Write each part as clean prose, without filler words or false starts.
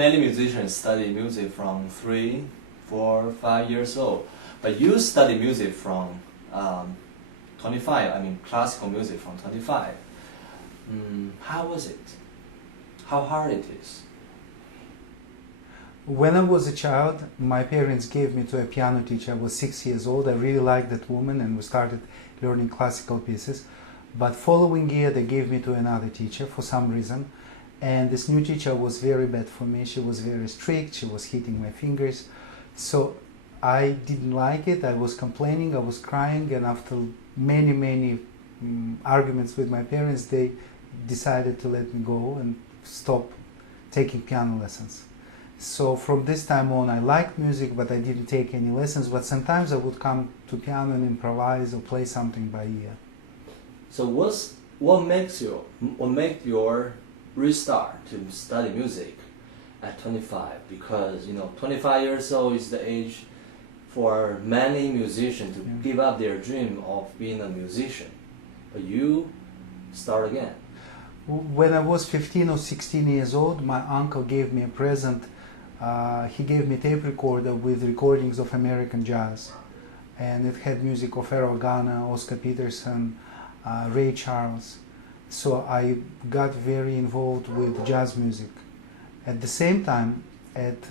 many musicians study music from 3, 4, 5 years old, but you study music from 25. I mean, classical music from 25. How was it? How hard it is? When I was a child, my parents gave me to a piano teacher. I was 6 years old. I really liked that woman, and we started learning classical pieces. But following year, they gave me to another teacher for some reason. And this new teacher was very bad for me. She was very strict. She was hitting my fingers. So I didn't like it. I was complaining. I was crying. And after many arguments with my parents, they decided to let me go and stop taking piano lessons. So from this time on, I liked music, but I didn't take any lessons. But sometimes I would come to piano and improvise or play something by ear. So what made your restart to study music at 25? Because 25 years old is the age for many musicians to give up their dream of being a musician. But you start again. When I was 15 or 16 years old, my uncle gave me a present. He gave me a tape recorder with recordings of American jazz, and it had music of Errol Garner, Oscar Peterson, Ray Charles. So I got very involved with jazz music. At the same time, at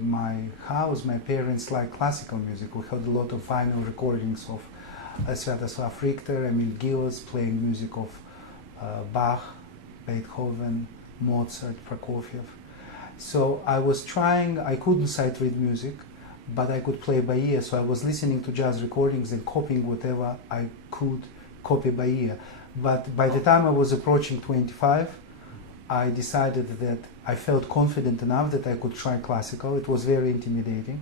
my house, my parents liked classical music. We had a lot of vinyl recordings of Sviatoslav Richter, Emil Gilles playing music of Bach, Beethoven, Mozart, Prokofiev. So I was trying, I couldn't sight read music, but I could play by ear. So I was listening to jazz recordings and copying whatever I could copy by ear. But by the time I was approaching 25, I decided that I felt confident enough that I could try classical. It was very intimidating.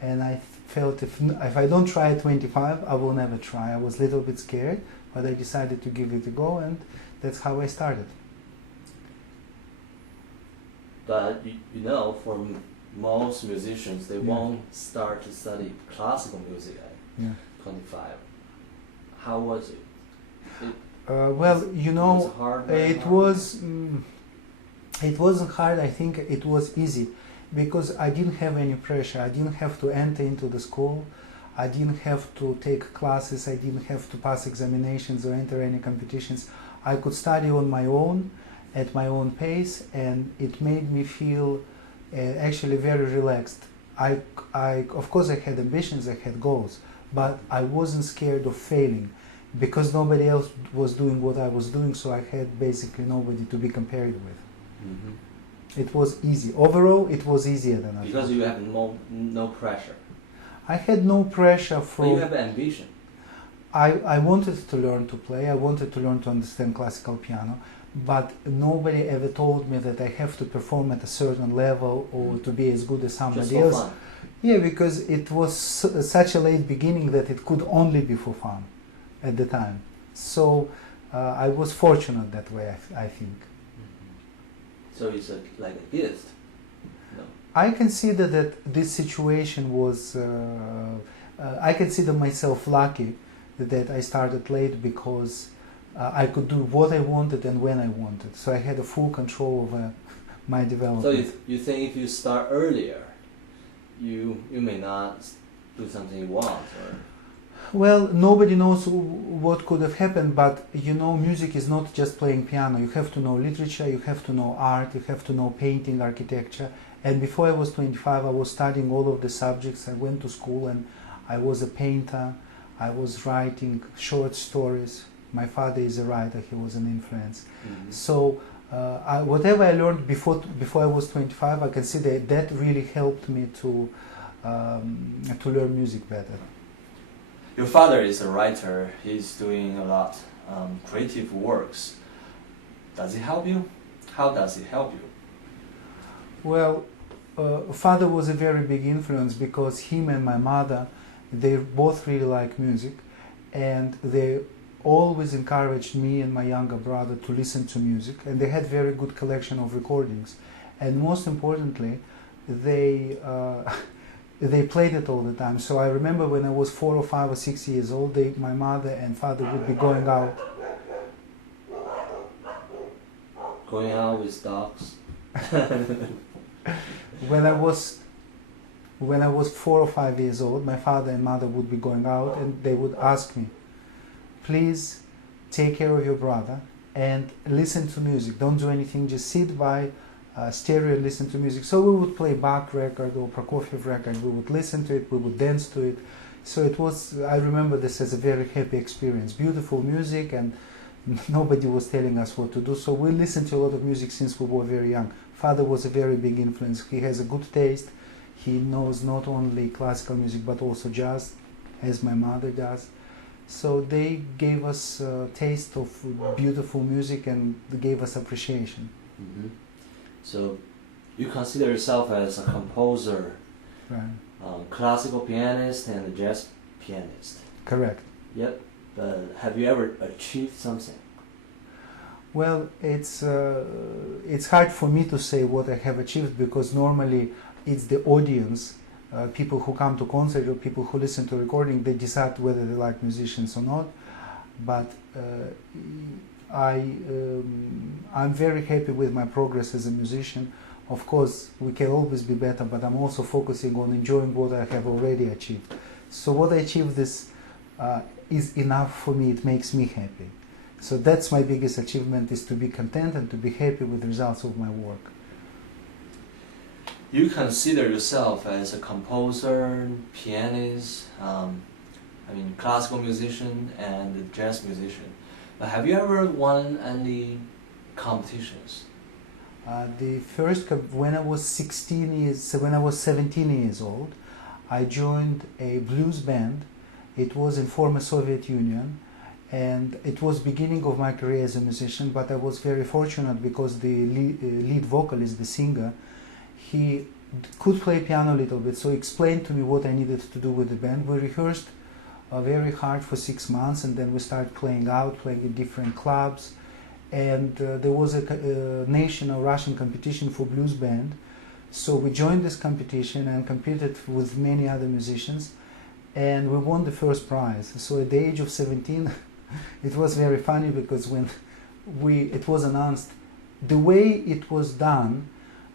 And I felt if I don't try at 25, I will never try. I was a little bit scared, but I decided to give it a go, and that's how I started. But for most musicians, they won't start to study classical music at 25. How was it? It wasn't hard. I think it was easy because I didn't have any pressure. I didn't have to enter into the school. I didn't have to take classes. I didn't have to pass examinations or enter any competitions. I could study on my own, at my own pace, and it made me feel actually very relaxed. Of course, I had ambitions, I had goals, but I wasn't scared of failing because nobody else was doing what I was doing, so I had basically nobody to be compared with. Mm-hmm. It was easy. Overall, it was easier than I thought. Because you have no pressure. I had no pressure from... But you have ambition. I wanted to learn to play, I wanted to learn to understand classical piano, but nobody ever told me that I have to perform at a certain level or to be as good as somebody else. Just for fun. Yeah, because it was such a late beginning that it could only be for fun at the time. So I was fortunate that way, I think. Mm-hmm. So it's like a gift. No. I consider that this situation was, I consider myself lucky that I started late because I could do what I wanted and when I wanted. So I had a full control over my development. So you think if you start earlier, you may not do something you want? Or? Well, nobody knows what could have happened, but music is not just playing piano. You have to know literature, you have to know art, you have to know painting, architecture. And before I was 25, I was studying all of the subjects. I went to school and I was a painter. I was writing short stories. My father is a writer, he was an influence. Mm-hmm. So whatever I learned before I was 25, I consider that really helped me to learn music better. Your father is a writer, he's doing a lot creative works. Does he help you? How does he help you? Well, father was a very big influence because him and my mother, they both really like music, and they always encouraged me and my younger brother to listen to music, and they had very good collection of recordings, and most importantly, they played it all the time. So I remember when I was 4 or 5 or 6 years old, my mother and father would be going out. Going out with dogs? When I was 4 or 5 years old, my father and mother would be going out and they would ask me, please take care of your brother and listen to music. Don't do anything, just sit by stereo and listen to music. So we would play Bach record or Prokofiev record, we would listen to it, we would dance to it. So it was, I remember this as a very happy experience, beautiful music, and nobody was telling us what to do. So we listened to a lot of music since we were very young. Father was a very big influence. He has a good taste. He knows not only classical music but also jazz, as my mother does. So they gave us a taste of beautiful music and gave us appreciation. Mm-hmm. So you consider yourself as a composer, Right. Classical pianist and a jazz pianist. Correct. Yep. But have you ever achieved something? Well, it's hard for me to say what I have achieved, because normally it's the audience, people who come to concert or people who listen to recording, they decide whether they like musicians or not. But I'm very happy with my progress as a musician. Of course, we can always be better, but I'm also focusing on enjoying what I have already achieved. So what I achieved is enough for me. It makes me happy. So that's my biggest achievement, is to be content and to be happy with the results of my work. You consider yourself as a composer, pianist, classical musician and a jazz musician. But have you ever won any competitions? When I was 17 years old, I joined a blues band. It was in former Soviet Union, and it was beginning of my career as a musician. But I was very fortunate because the lead vocalist, the singer, he could play piano a little bit, so he explained to me what I needed to do with the band. We rehearsed very hard for 6 months, and then we started playing in different clubs. And there was a national Russian competition for blues band. So we joined this competition and competed with many other musicians, and we won the first prize. So at the age of 17, it was very funny, because when it was announced, the way it was done,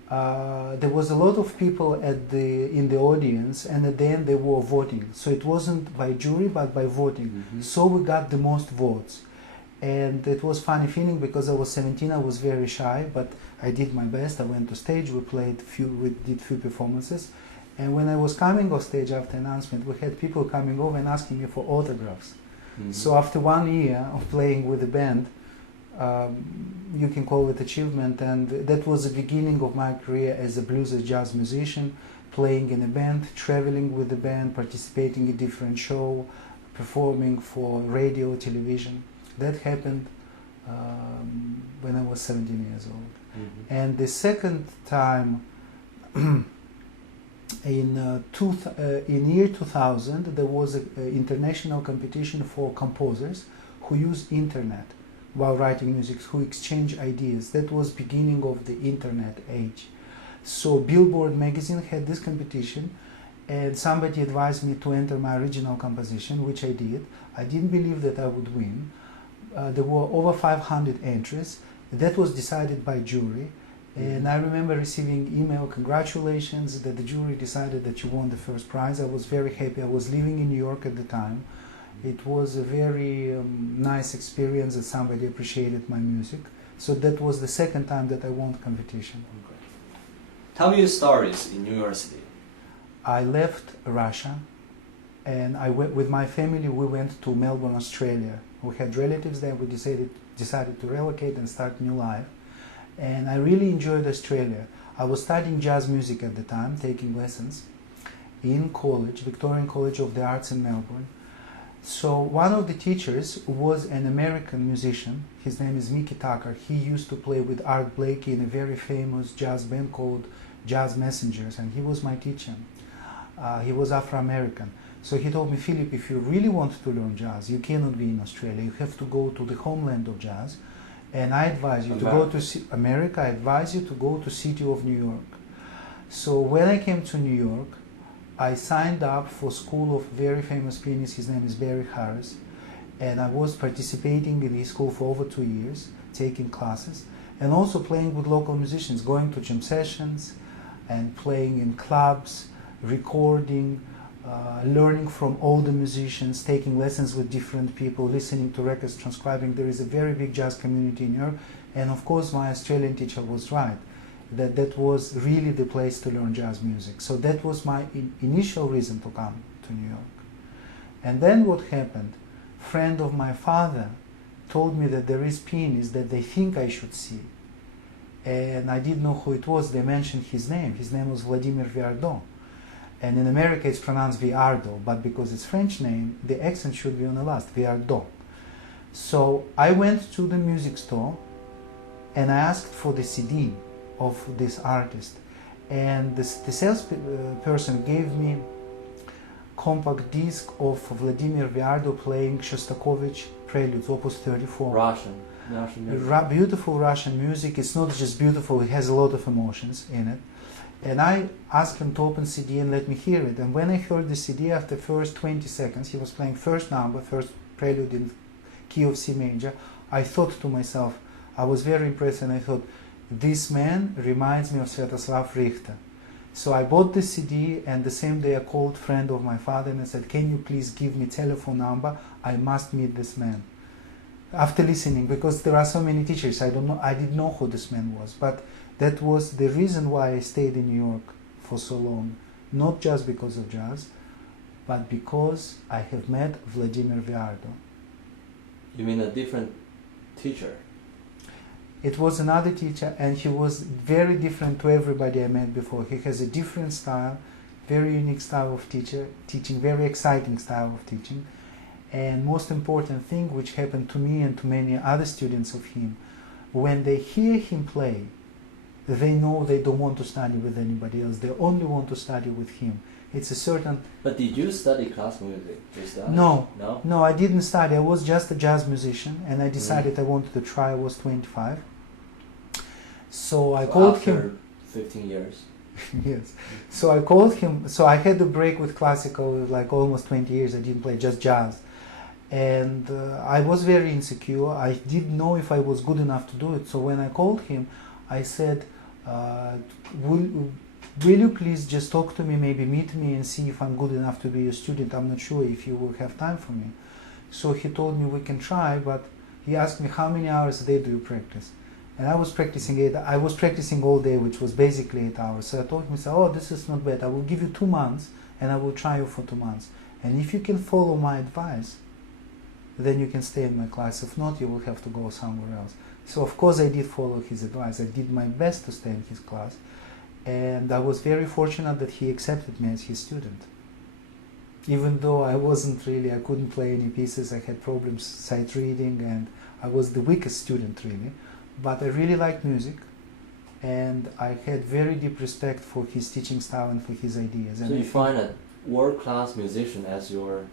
there was a lot of people in the audience, and at the end they were voting. So it wasn't by jury but by voting. Mm-hmm. So we got the most votes. And it was funny feeling, because I was 17, I was very shy, but I did my best. I we did few performances. And when I was coming off stage after announcement, we had people coming over and asking me for autographs. Mm-hmm. So after 1 year of playing with the band, you can call it achievement, and that was the beginning of my career as a blues and jazz musician, playing in a band, traveling with the band, participating in different shows, performing for radio, television. That happened when I was 17 years old. Mm-hmm. And the second time, in year 2000, there was an international competition for composers who use internet while writing music, who exchange ideas. That was beginning of the internet age. So Billboard magazine had this competition, and somebody advised me to enter my original composition, which I did. I didn't believe that I would win. There were over 500 entries. That was decided by jury. And I remember receiving email, congratulations, that the jury decided that you won the first prize. I was very happy. I was living in New York at the time. It was a very nice experience that somebody appreciated my music. So that was the second time that I won the competition. Okay. Tell me your stories in New York City. I left Russia, and I went with my family. We went to Melbourne, Australia. We had relatives there. We decided to relocate and start new life. And I really enjoyed Australia. I was studying jazz music at the time, taking lessons in college, Victorian College of the Arts in Melbourne. So one of the teachers was an American musician. His name is Mickey Tucker. He used to play with Art Blakey in a very famous jazz band called Jazz Messengers, and he was my teacher. He was Afro-American. So he told me, Philip, if you really want to learn jazz, you cannot be in Australia. You have to go to the homeland of jazz. And I advise you to go to America. I advise you to go to city of New York. So when I came to New York, I signed up for school of very famous pianist. His name is Barry Harris. And I was participating in his school for over 2 years, taking classes, and also playing with local musicians, going to jam sessions, and playing in clubs, recording, learning from older musicians, taking lessons with different people, listening to records, transcribing. There is a very big jazz community in New York, and of course my Australian teacher was right, that was really the place to learn jazz music. So that was my initial reason to come to New York. And then what happened, friend of my father told me that there is pianist that they think I should see. And I didn't know who it was. They mentioned his name. His name was Vladimir Viardot. And in America it's pronounced Viardo, but because it's French name, the accent should be on the last, Viardot. So I went to the music store and I asked for the CD of this artist. And the sales person gave me compact disc of Vladimir Viardot playing Shostakovich Preludes, Opus 34. Russian music. Beautiful Russian music. It's not just beautiful, it has a lot of emotions in it. And I asked him to open CD and let me hear it. And when I heard the CD, after first 20 seconds, he was playing first number, first prelude in key of C major. I thought to myself, I was very impressed, and I thought, this man reminds me of Sviatoslav Richter. So I bought the CD, and the same day I called a friend of my father and I said, can you please give me telephone number? I must meet this man. After listening, because there are so many teachers, I didn't know who this man was. But that was the reason why I stayed in New York for so long. Not just because of jazz, but because I have met Vladimir Viardot. You mean a different teacher? It was another teacher, and he was very different to everybody I met before. He has a different style, very unique style of teaching, very exciting style of teaching. And most important thing, which happened to me and to many other students of him, when they hear him play, they know they don't want to study with anybody else. They only want to study with him. It's a certain... But did you study classical music? No. No? No, I didn't study. I was just a jazz musician, and I decided I wanted to try. I was 25. So I called him... 15 years? Yes. So I called him. So I had a break with classical, like almost 20 years. I didn't play, just jazz. And I was very insecure. I didn't know if I was good enough to do it. So when I called him, I said, will you please just talk to me, maybe meet me and see if I'm good enough to be your student? I'm not sure if you will have time for me. So he told me we can try, but he asked me how many hours a day do you practice? And I was practicing all day, which was basically 8 hours. So I told him, oh, this is not bad. I will give you 2 months and I will try you for 2 months. And if you can follow my advice, then you can stay in my class. If not, you will have to go somewhere else. So of course I did follow his advice. I did my best to stay in his class. And I was very fortunate that he accepted me as his student. Even though I couldn't play any pieces, I had problems sight reading, and I was the weakest student really. But I really liked music, and I had very deep respect for his teaching style and for his ideas. So you find a world-class musician as your,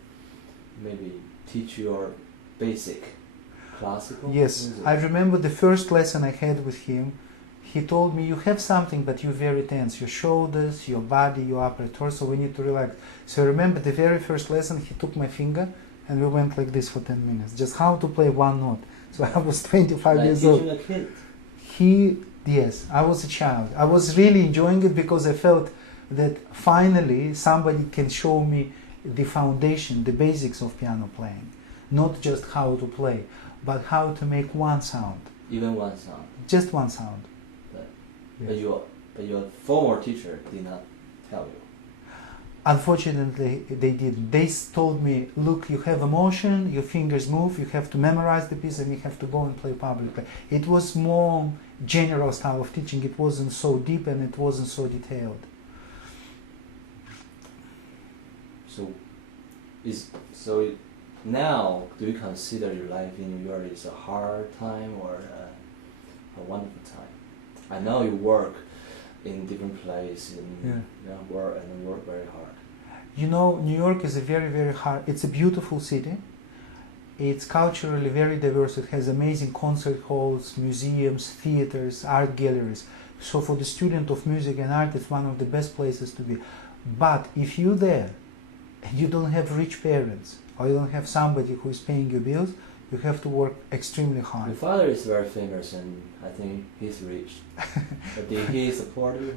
maybe teach your basic classical Yes, music? I remember the first lesson I had with him. He told me, you have something, but you're very tense. Your shoulders, your body, your upper torso, we need to relax. So I remember the very first lesson, he took my finger and we went like this for 10 minutes. Just how to play one note. So I was 25 years old. Like teaching a kid? Yes, I was a child. I was really enjoying it because I felt that finally somebody can show me the foundation, the basics of piano playing. Not just how to play, but how to make one sound. Even one sound? Just one sound. But your former teacher did not tell you? Unfortunately, they didn't. They told me, look, you have emotion, your fingers move, you have to memorize the piece and you have to go and play publicly. It was more general style of teaching. It wasn't so deep and it wasn't so detailed. So now, do you consider your life in New York is a hard time or a wonderful time? I know you work in different places and work very hard. You know, New York is a very, very hard. It's a beautiful city. It's culturally very diverse. It has amazing concert halls, museums, theaters, art galleries. So for the student of music and art, it's one of the best places to be. But if you're there and you don't have rich parents, or you don't have somebody who is paying your bills, you have to work extremely hard. Your father is very famous and I think he's rich. But did he support you?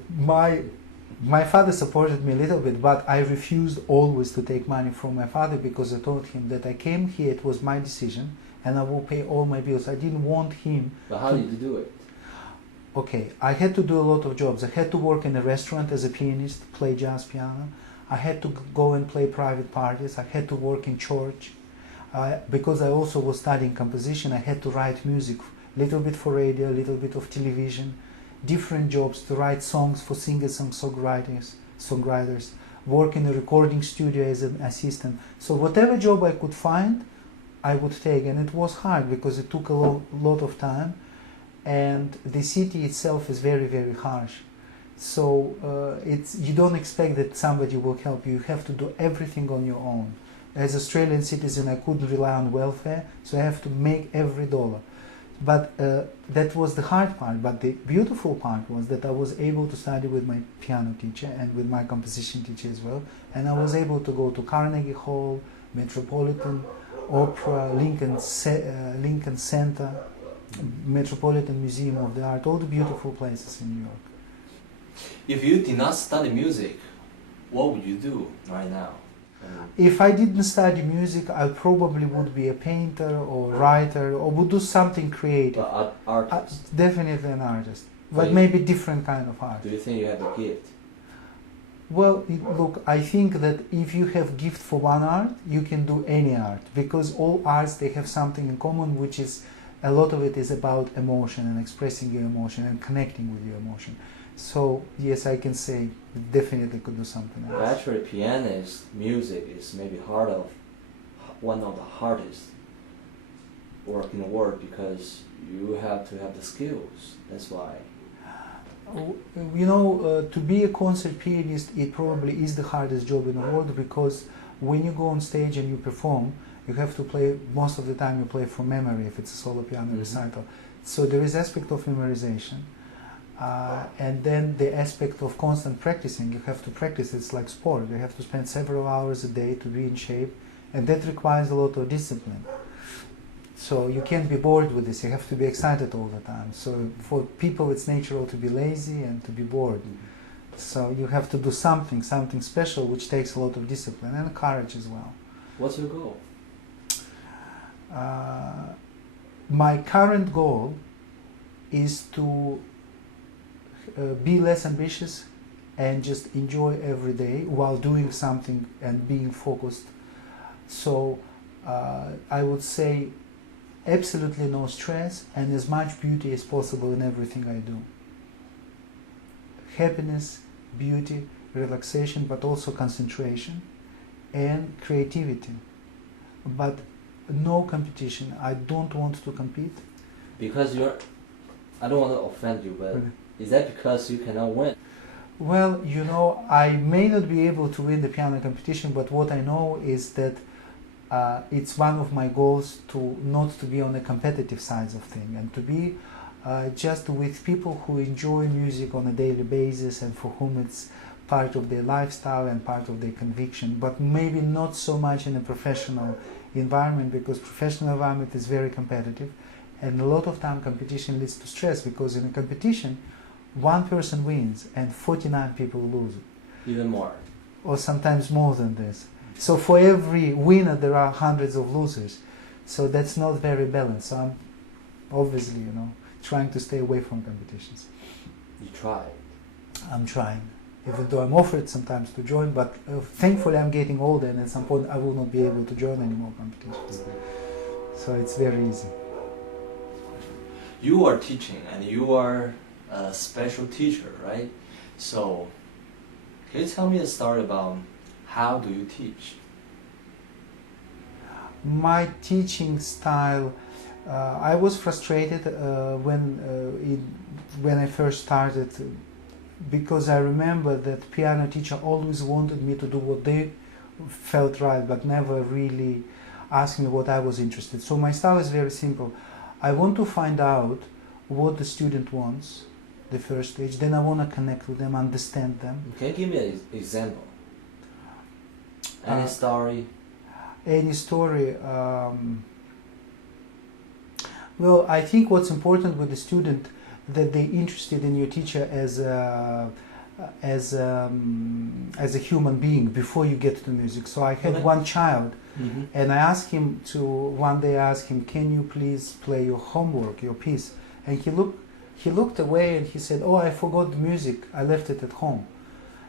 My father supported me a little bit, but I refused always to take money from my father because I told him that I came here, it was my decision, and I will pay all my bills. I didn't want him. But how did you do it? Okay, I had to do a lot of jobs. I had to work in a restaurant as a pianist, play jazz piano. I had to go and play private parties. I had to work in church. Because I also was studying composition, I had to write music, a little bit for radio, a little bit of television, different jobs to write songs for singers and songwriters, work in a recording studio as an assistant. So whatever job I could find, I would take, and it was hard because it took a lot of time, and the city itself is very, very harsh. So you don't expect that somebody will help you. You have to do everything on your own. As an Australian citizen, I couldn't rely on welfare, so I have to make every dollar. But that was the hard part. But the beautiful part was that I was able to study with my piano teacher and with my composition teacher as well. And I was able to go to Carnegie Hall, Metropolitan Opera, Lincoln Center, Metropolitan Museum of the Art, all the beautiful places in New York. If you did not study music, what would you do right now? If I didn't study music, I probably would be a painter or writer or would do something creative. Artist? Definitely an artist, but maybe different kind of art. Do you think you have a gift? Well, look, I think that if you have gift for one art, you can do any art, because all arts, they have something in common, which is a lot of it is about emotion and expressing your emotion and connecting with your emotion. So yes, I can say definitely could do something else. Actually, pianist music is maybe one of the hardest work in the world because you have to have the skills. That's why. You know, to be a concert pianist, it probably is the hardest job in the world, because when you go on stage and you perform, you have to play, most of the time you play from memory if it's a solo piano recital. So there is aspect of memorization. And then the aspect of constant practicing. You have to practice. It's like sport. You have to spend several hours a day to be in shape, and that requires a lot of discipline. So you can't be bored with this. You have to be excited all the time. So for people, it's natural to be lazy and to be bored. So you have to do something special, which takes a lot of discipline and courage as well. What's your goal? My current goal is to be less ambitious and just enjoy every day while doing something and being focused. So I would say absolutely no stress and as much beauty as possible in everything I do. Happiness, beauty, relaxation, but also concentration and creativity. But no competition. I don't want to compete. Because I don't want to offend you, but is that because you cannot win? Well, you know, I may not be able to win the piano competition, but what I know is that it's one of my goals to not to be on the competitive side of things and to be just with people who enjoy music on a daily basis and for whom it's part of their lifestyle and part of their conviction, but maybe not so much in a professional environment, because professional environment is very competitive, and a lot of time competition leads to stress, because in a competition one person wins and 49 people lose. Even more. Or sometimes more than this. So for every winner there are hundreds of losers. So that's not very balanced. So I'm obviously, you know, trying to stay away from competitions. You try. I'm trying. Even though I'm offered sometimes to join, but thankfully I'm getting older, and at some point I will not be able to join any more competitions. So it's very easy. You are teaching and you are a special teacher, right? So can you tell me a story about how do you teach? My teaching style, I was frustrated when I first started, because I remember that piano teacher always wanted me to do what they felt right, but never really asked me what I was interested in. So my style is very simple. I want to find out what the student wants, the first stage, then I want to connect with them, understand them. Can you give me an example? Any story? Any story? Well, I think what's important with the student, that they're interested in your teacher as as a human being before you get to music. So I had one child, and I asked him to one day. I asked him, "Can you please play your homework, your piece?" And he looked away and he said, "Oh, I forgot the music. I left it at home."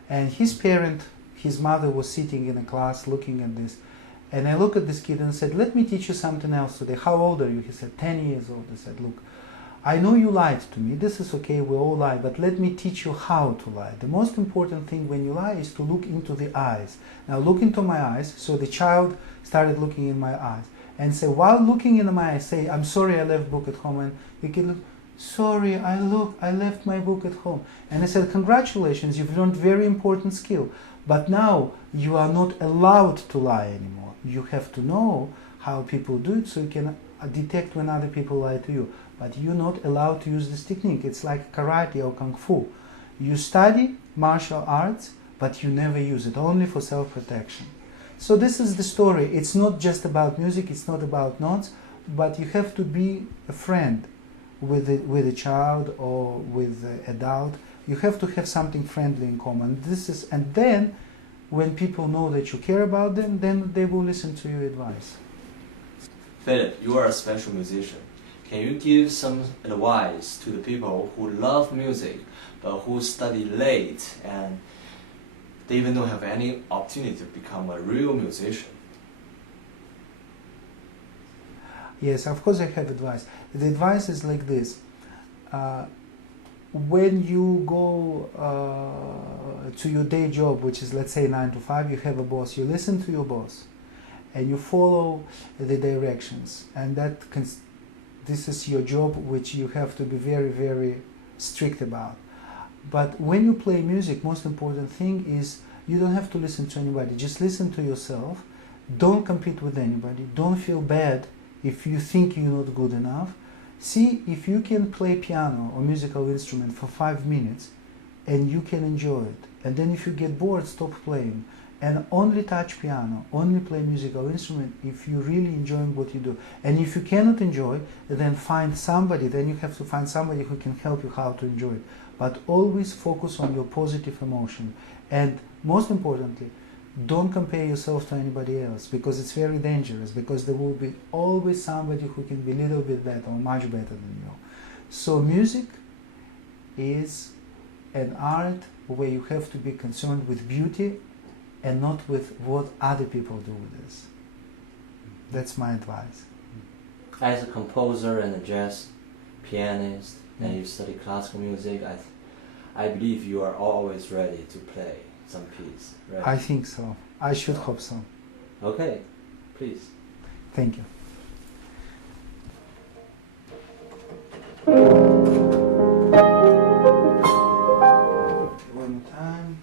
And his mother was sitting in a class looking at this. And I looked at this kid and said, "Let me teach you something else today. How old are you?" He said, 10 years old. I said, "Look, I know you lied to me. This is okay, we all lie, but let me teach you how to lie. The most important thing when you lie is to look into the eyes. Now look into my eyes." So the child started looking in my eyes. And say, while looking in my eyes, say, "I'm sorry I left book at home." And the kid looked, "Sorry, I left my book at home." And I said, "Congratulations, you've learned very important skill. But now you are not allowed to lie anymore. You have to know how people do it so you can detect when other people lie to you. But you're not allowed to use this technique. It's like karate or kung fu. You study martial arts, but you never use it, only for self-protection." So this is the story. It's not just about music, it's not about notes, but you have to be a friend with a child or with an adult. You have to have something friendly in common. And then when people know that you care about them, then they will listen to your advice. Philip, you are a special musician. Can you give some advice to the people who love music but who study late and they even don't have any opportunity to become a real musician? Yes, of course I have advice. The advice is like this. When you go to your day job, which is, let's say, 9 to 5, you have a boss. You listen to your boss and you follow the directions. And this is your job, which you have to be very, very strict about. But when you play music, most important thing is you don't have to listen to anybody. Just listen to yourself. Don't compete with anybody. Don't feel bad if you think you're not good enough. See if you can play piano or musical instrument for 5 minutes and you can enjoy it. And then if you get bored, stop playing. And only touch piano, only play musical instrument if you're really enjoying what you do. And if you cannot enjoy, then you have to find somebody who can help you how to enjoy it. But always focus on your positive emotion. And most importantly, don't compare yourself to anybody else, because it's very dangerous, because there will be always somebody who can be a little bit better or much better than you. So music is an art where you have to be concerned with beauty and not with what other people do with this. That's my advice. As a composer and a jazz pianist, and you study classical music, I believe you are always ready to play some piece, right? I think so. I should hope so. Okay, please. Thank you. One more time.